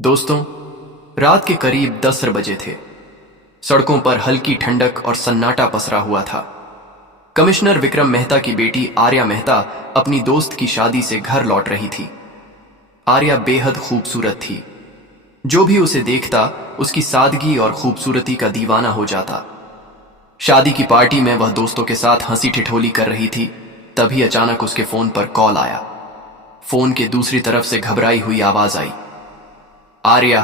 दोस्तों, रात के करीब 10 बजे थे। सड़कों पर हल्की ठंडक और सन्नाटा पसरा हुआ था। कमिश्नर विक्रम मेहता की बेटी आर्या मेहता अपनी दोस्त की शादी से घर लौट रही थी। आर्या बेहद खूबसूरत थी। जो भी उसे देखता उसकी सादगी और खूबसूरती का दीवाना हो जाता। शादी की पार्टी में वह दोस्तों के साथ हंसी ठिठोली कर रही थी, तभी अचानक उसके फोन पर कॉल आया। फोन के दूसरी तरफ से घबराई हुई आवाज आई, आर्या,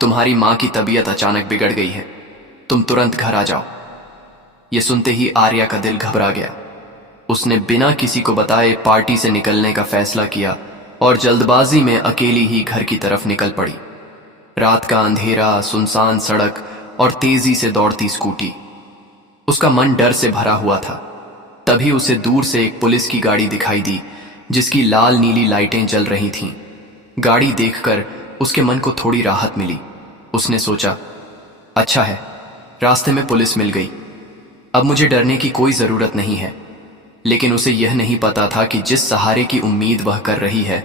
तुम्हारी मां की तबीयत अचानक बिगड़ गई है, तुम तुरंत घर आ जाओ। यह सुनते ही आर्या का दिल घबरा गया। उसने बिना किसी को बताए पार्टी से निकलने का फैसला किया और जल्दबाजी में अकेली ही घर की तरफ निकल पड़ी। रात का अंधेरा, सुनसान सड़क और तेजी से दौड़ती स्कूटी। उसका मन डर से भरा हुआ था। तभी उसे दूर से एक पुलिस की गाड़ी दिखाई दी, जिसकी लाल नीली लाइटें जल रही थीं। गाड़ी देखकर उसके मन को थोड़ी राहत मिली। उसने सोचा, अच्छा है, रास्ते में पुलिस मिल गई, अब मुझे डरने की कोई जरूरत नहीं है। लेकिन उसे यह नहीं पता था कि जिस सहारे की उम्मीद वह कर रही है,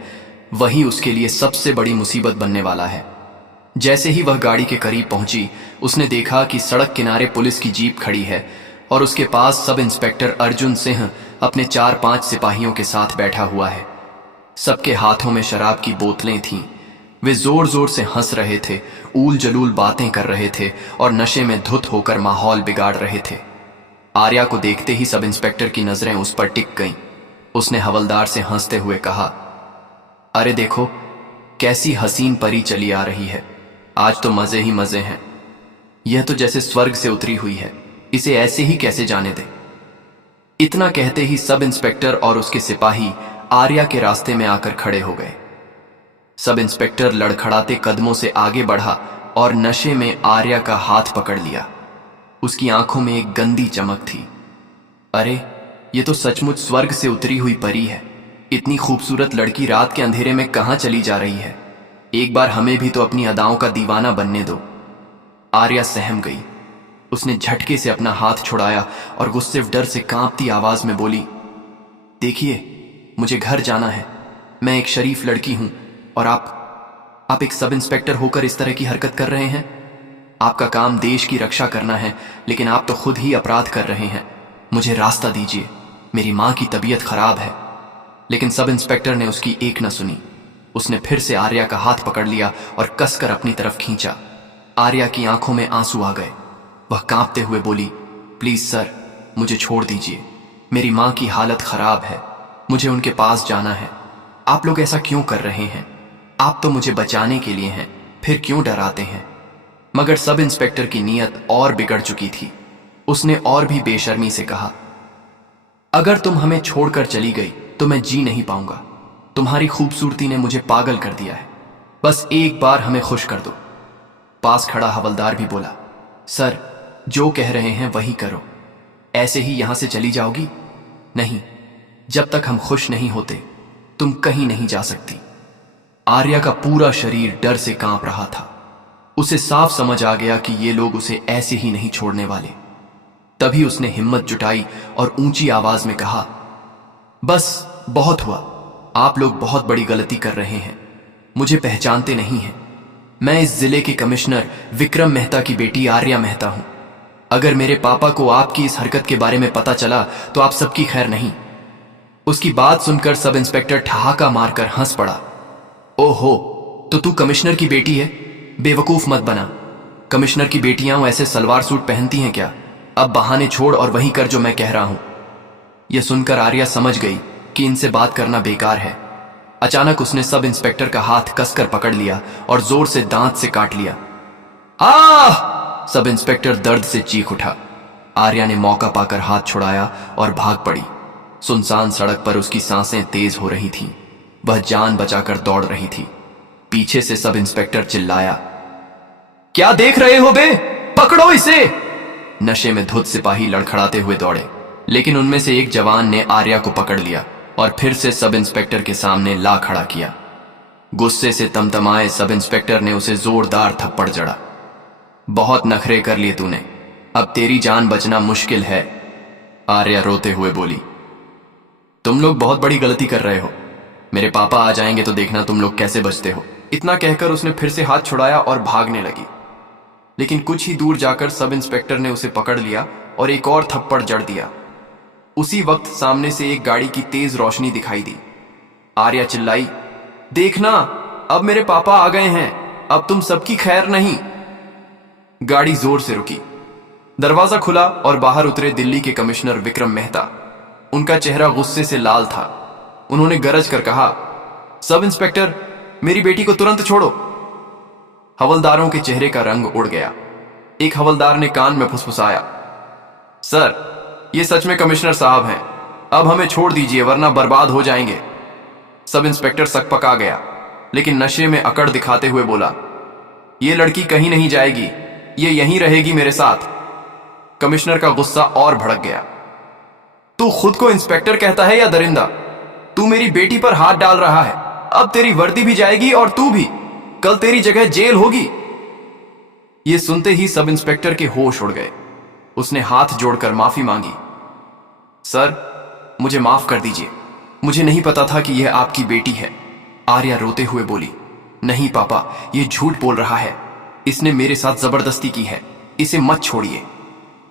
वही उसके लिए सबसे बड़ी मुसीबत बनने वाला है। जैसे ही वह गाड़ी के करीब पहुंची, उसने देखा कि सड़क किनारे पुलिस की जीप खड़ी है और उसके पास सब इंस्पेक्टर अर्जुन सिंह अपने 4-5 सिपाहियों के साथ बैठा हुआ है। सबके हाथों में शराब की बोतलें थीं। वे जोर जोर से हंस रहे थे, ऊल जलूल बातें कर रहे थे और नशे में धुत होकर माहौल बिगाड़ रहे थे। आर्या को देखते ही सब इंस्पेक्टर की नजरें उस पर टिक गईं। उसने हवलदार से हंसते हुए कहा, अरे देखो, कैसी हसीन परी चली आ रही है, आज तो मजे ही मजे हैं। यह तो जैसे स्वर्ग से उतरी हुई है, इसे ऐसे ही कैसे जाने दें। इतना कहते ही सब इंस्पेक्टर और उसके सिपाही आर्या के रास्ते में आकर खड़े हो गए। सब इंस्पेक्टर लड़खड़ाते कदमों से आगे बढ़ा और नशे में आर्या का हाथ पकड़ लिया। उसकी आंखों में एक गंदी चमक थी। अरे, ये तो सचमुच स्वर्ग से उतरी हुई परी है। इतनी खूबसूरत लड़की रात के अंधेरे में कहां चली जा रही है? एक बार हमें भी तो अपनी अदाओं का दीवाना बनने दो। आर्या सहम गई। उसने झटके से अपना हाथ छुड़ाया और गुस्से डर से कांपती आवाज में बोली, देखिए, मुझे घर जाना है। मैं एक शरीफ लड़की हूं और आप एक सब इंस्पेक्टर होकर इस तरह की हरकत कर रहे हैं। आपका काम देश की रक्षा करना है, लेकिन आप तो खुद ही अपराध कर रहे हैं। मुझे रास्ता दीजिए, मेरी मां की तबीयत खराब है। लेकिन सब इंस्पेक्टर ने उसकी एक न सुनी। उसने फिर से आर्या का हाथ पकड़ लिया और कसकर अपनी तरफ खींचा। आर्या की आंखों में आंसू आ गए। वह कांपते हुए बोली, प्लीज सर, मुझे छोड़ दीजिए, मेरी मां की हालत खराब है, मुझे उनके पास जाना है। आप लोग ऐसा क्यों कर रहे हैं? आप तो मुझे बचाने के लिए हैं, फिर क्यों डराते हैं? मगर सब इंस्पेक्टर की नीयत और बिगड़ चुकी थी। उसने और भी बेशर्मी से कहा, अगर तुम हमें छोड़कर चली गई तो मैं जी नहीं पाऊंगा। तुम्हारी खूबसूरती ने मुझे पागल कर दिया है। बस एक बार हमें खुश कर दो। पास खड़ा हवलदार भी बोला, सर, जो कह रहे हैं वही करो। ऐसे ही यहां से चली जाओगी? नहीं, जब तक हम खुश नहीं होते तुम कहीं नहीं जा सकती। आर्या का पूरा शरीर डर से कांप रहा था। उसे साफ समझ आ गया कि ये लोग उसे ऐसे ही नहीं छोड़ने वाले। तभी उसने हिम्मत जुटाई और ऊंची आवाज में कहा, बस बहुत हुआ। आप लोग बहुत बड़ी गलती कर रहे हैं। मुझे पहचानते नहीं हैं। मैं इस जिले के कमिश्नर विक्रम मेहता की बेटी आर्या मेहता हूं। अगर मेरे पापा को आपकी इस हरकत के बारे में पता चला तो आप सबकी खैर नहीं। उसकी बात सुनकर सब इंस्पेक्टर ठहाका मारकर हंस पड़ा। ओहो, तो तू कमिश्नर की बेटी है? बेवकूफ मत बना। कमिश्नर की बेटियां ऐसे सलवार सूट पहनती हैं क्या? अब बहाने छोड़ और वही कर जो मैं कह रहा हूं। यह सुनकर आर्या समझ गई कि इनसे बात करना बेकार है। अचानक उसने सब इंस्पेक्टर का हाथ कसकर पकड़ लिया और जोर से दांत से काट लिया। सब इंस्पेक्टर दर्द से चीख उठा। आर्या ने मौका पाकर हाथ छुड़ाया और भाग पड़ी। सुनसान सड़क पर उसकी सांसें तेज हो रही थीं। वह जान बचाकर दौड़ रही थी। पीछे से सब इंस्पेक्टर चिल्लाया, क्या देख रहे हो बे? पकड़ो इसे! नशे में धुत सिपाही लड़खड़ाते हुए दौड़े, लेकिन उनमें से एक जवान ने आर्या को पकड़ लिया और फिर से सब इंस्पेक्टर के सामने ला खड़ा किया। गुस्से से तमतमाए सब इंस्पेक्टर ने उसे जोरदार थप्पड़ जड़ा। बहुत नखरे कर लिए तूने, अब तेरी जान बचना मुश्किल है, आर्या रोते हुए बोली। तुम लोग बहुत बड़ी गलती कर रहे हो। मेरे पापा आ जाएंगे तो देखना तुम लोग कैसे बचते हो। इतना कहकर उसने फिर से हाथ छुड़ाया और भागने लगी। लेकिन कुछ ही दूर जाकर सब इंस्पेक्टर ने उसे पकड़ लिया और एक और थप्पड़ जड़ दिया। उसी वक्त सामने से एक गाड़ी की तेज रोशनी दिखाई दी। आर्या चिल्लाई, देखना, अब मेरे पापा आ गए हैं, अब तुम सबकी खैर नहीं। गाड़ी जोर से रुकी। दरवाजा खुला और बाहर उतरे दिल्ली के कमिश्नर विक्रम मेहता। उनका चेहरा गुस्से से लाल था। उन्होंने गरज कर कहा, सब इंस्पेक्टर, मेरी बेटी को तुरंत छोड़ो। हवलदारों के चेहरे का रंग उड़ गया। एक हवलदार ने कान में फुसफुसाया, सर, ये सच में कमिश्नर साहब हैं, अब हमें छोड़ दीजिए वरना बर्बाद हो जाएंगे। सब इंस्पेक्टर सकपका गया, लेकिन नशे में अकड़ दिखाते हुए बोला, ये लड़की कहीं नहीं जाएगी, ये यहीं रहेगी मेरे साथ। कमिश्नर का गुस्सा और भड़क गया। तू खुद को इंस्पेक्टर कहता है या दरिंदा? तू मेरी बेटी पर हाथ डाल रहा है, अब तेरी वर्दी भी जाएगी और तू भी, कल तेरी जगह जेल होगी। ये सुनते ही सब इंस्पेक्टर के होश उड़ गए। उसने हाथ जोड़कर माफी मांगी, सर, मुझे माफ कर दीजिए, मुझे नहीं पता था कि यह आपकी बेटी है। आर्या रोते हुए बोली, नहीं पापा, यह झूठ बोल रहा है, इसने मेरे साथ जबरदस्ती की है, इसे मत छोड़िए।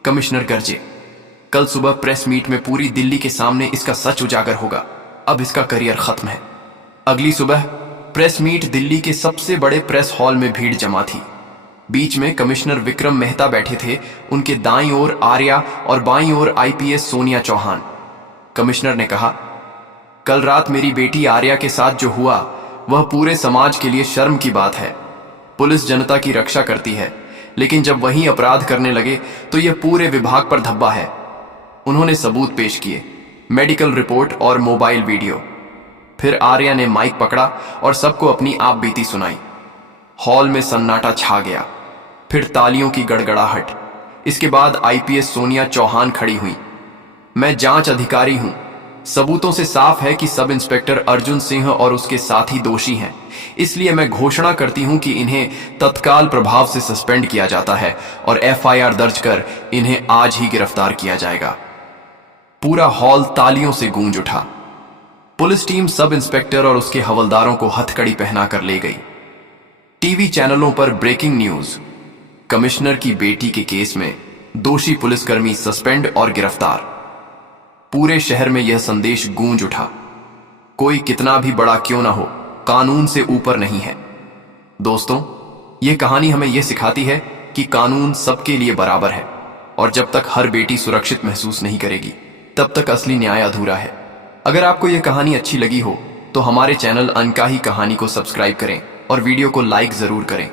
कमिश्नर गरजे, कल सुबह प्रेस मीट में पूरी दिल्ली के सामने इसका सच उजागर होगा। अब इसका करियर खत्म है। अगली सुबह प्रेस मीट दिल्ली के सबसे बड़े प्रेस हॉल में भीड़ जमा थी। बीच में कमिश्नर विक्रम मेहता बैठे थे, उनके दाईं ओर आर्या और बाईं ओर आईपीएस सोनिया चौहान। कमिश्नर ने कहा, कल रात मेरी बेटी आर्या के साथ जो हुआ वह पूरे समाज के लिए शर्म की बात है। पुलिस जनता की रक्षा करती है, लेकिन जब वही अपराध करने लगे तो यह पूरे विभाग पर धब्बा है। उन्होंने सबूत पेश किए, मेडिकल रिपोर्ट और मोबाइल वीडियो। फिर आर्या ने माइक पकड़ा और सबको अपनी आप बीती सुनाई। हॉल में सन्नाटा छा गया, फिर तालियों की गड़गड़ाहट। इसके बाद आईपीएस सोनिया चौहान खड़ी हुई। मैं जांच अधिकारी हूं, सबूतों से साफ है कि सब इंस्पेक्टर अर्जुन सिंह और उसके साथी दोषी हैं, इसलिए मैं घोषणा करती हूं कि इन्हें तत्काल प्रभाव से सस्पेंड किया जाता है और एफआईआर दर्ज कर इन्हें आज ही गिरफ्तार किया जाएगा। पूरा हॉल तालियों से गूंज उठा। पुलिस टीम सब इंस्पेक्टर और उसके हवलदारों को हथकड़ी पहनाकर ले गई। टीवी चैनलों पर ब्रेकिंग न्यूज, कमिश्नर की बेटी के केस में दोषी पुलिसकर्मी सस्पेंड और गिरफ्तार। पूरे शहर में यह संदेश गूंज उठा, कोई कितना भी बड़ा क्यों ना हो, कानून से ऊपर नहीं है। दोस्तों, यह कहानी हमें यह सिखाती है कि कानून सबके लिए बराबर है और जब तक हर बेटी सुरक्षित महसूस नहीं करेगी तब तक असली न्याय अधूरा है। अगर आपको यह कहानी अच्छी लगी हो तो हमारे चैनल अनकाही कहानी को सब्सक्राइब करें और वीडियो को लाइक जरूर करें।